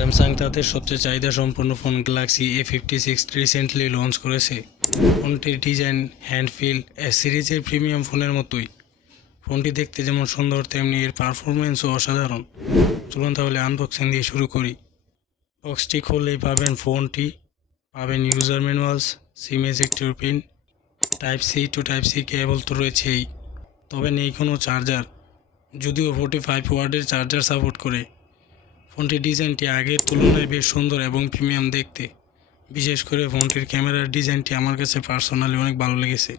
Samsung তাদের সবচেয়ে চাহিদা সম্পন্ন phone Galaxy A56 recently launch করেছে। ফোনটির ডিজাইন, হ্যান্ডফিল এস সিরিজের প্রিমিয়াম ফোনের মতোই। ফোনটি দেখতে যেমন সুন্দর তেমনি এর পারফরমেন্সও অসাধারণ। চলুন তাহলে আনবক্সিং দিয়ে শুরু করি। বক্সটি খুললেই পাবেন ফোনটি, পাবেন user manuals, SIM ejector pin, type C to type C cable তো রয়েছেই, তবে নেই কোনো চার্জার, যদিও 45 ওয়াটের চার্জার সাপোর্ট করে। ফোনটির ডিজাইনটি আগের তুলনায় বেশ সুন্দর এবং প্রিমিয়াম দেখতে। বিশেষ করে ফোনটির ক্যামেরার ডিজাইনটি আমার কাছে পার্সোনালি অনেক ভালো লেগেছে।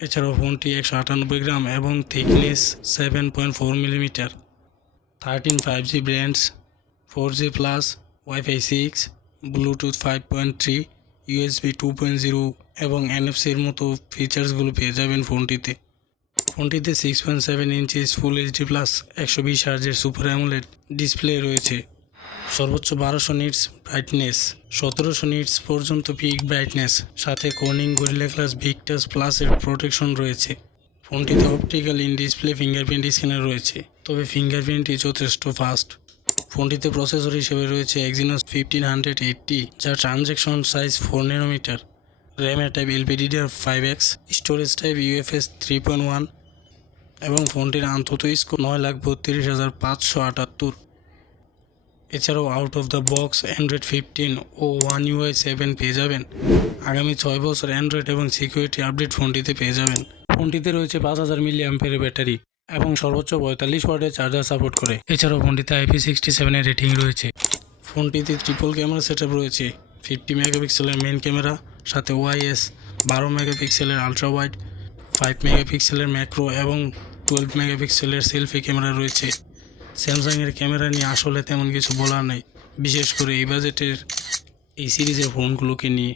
এছাড়াও ফোনটি 198 গ্রাম এবং thickness 7.4 millimetre. 13 5G brands, 4G plus, wifi 6, Bluetooth 5.3, USB 2.0 এবং NFCর মতো ফিচার্সগুলো পেয়ে যাবেন ফোনটিতে। ফোনটিতে 6.7 ইঞ্চিস ফুল এইচডি প্লাস 120 হার্জের সুপার অ্যামোলেড ডিসপ্লে রয়েছে। সর্বোচ্চ 1200 নিটস ব্রাইটনেস, 1700 নিটস পর্যন্ত পিক ব্রাইটনেস, সাথে কর্নিং গরিলা গ্লাস ভিক্টাস প্লাসের প্রোটেকশন রয়েছে। ফোনটিতে optical in display fingerprint scanner রয়েছে, তবে ফিঙ্গারপ্রিন্টটি যথেষ্ট ফাস্ট। ফোনটিতে প্রসেসর হিসেবে রয়েছে Exynos 1580, যার transaction size 4 nanometer, RAM type LPDDR5X, storage type UFS 3.1 এবং ফোনটির আন্তত স্কোর 9,32,578। এছাড়াও out of the box Android 15 ও One UI 7 পেয়ে যাবেন। আগামী 6 বছর অ্যান্ড্রয়েড এবং সিকিউরিটি আপডেট ফোনটিতে পেয়ে যাবেন। ফোনটিতে রয়েছে 5000 mAh ব্যাটারি এবং সর্বোচ্চ 45 ওয়াটের চার্জার সাপোর্ট করে। এছাড়াও ফোনটিতে IP67 এর রেটিং রয়েছে। ফোনটিতে ট্রিপল ক্যামেরা সেটআপ রয়েছে, 50 মেগাপিক্সেলের মেন ক্যামেরা, সাথে OIS, 12 মেগাপিক্সেলের আলট্রা ওয়াইড, 5 মেগাপিক্সেলের ম্যাক্রো এবং 12 মেগাপিক্সেলের সেলফি ক্যামেরা রয়েছে। স্যামসাংয়ের ক্যামেরা নিয়ে আসলে তেমন কিছু বলার নেই, বিশেষ করে এই বাজেটের এই সিরিজের ফোনগুলোকে নিয়ে।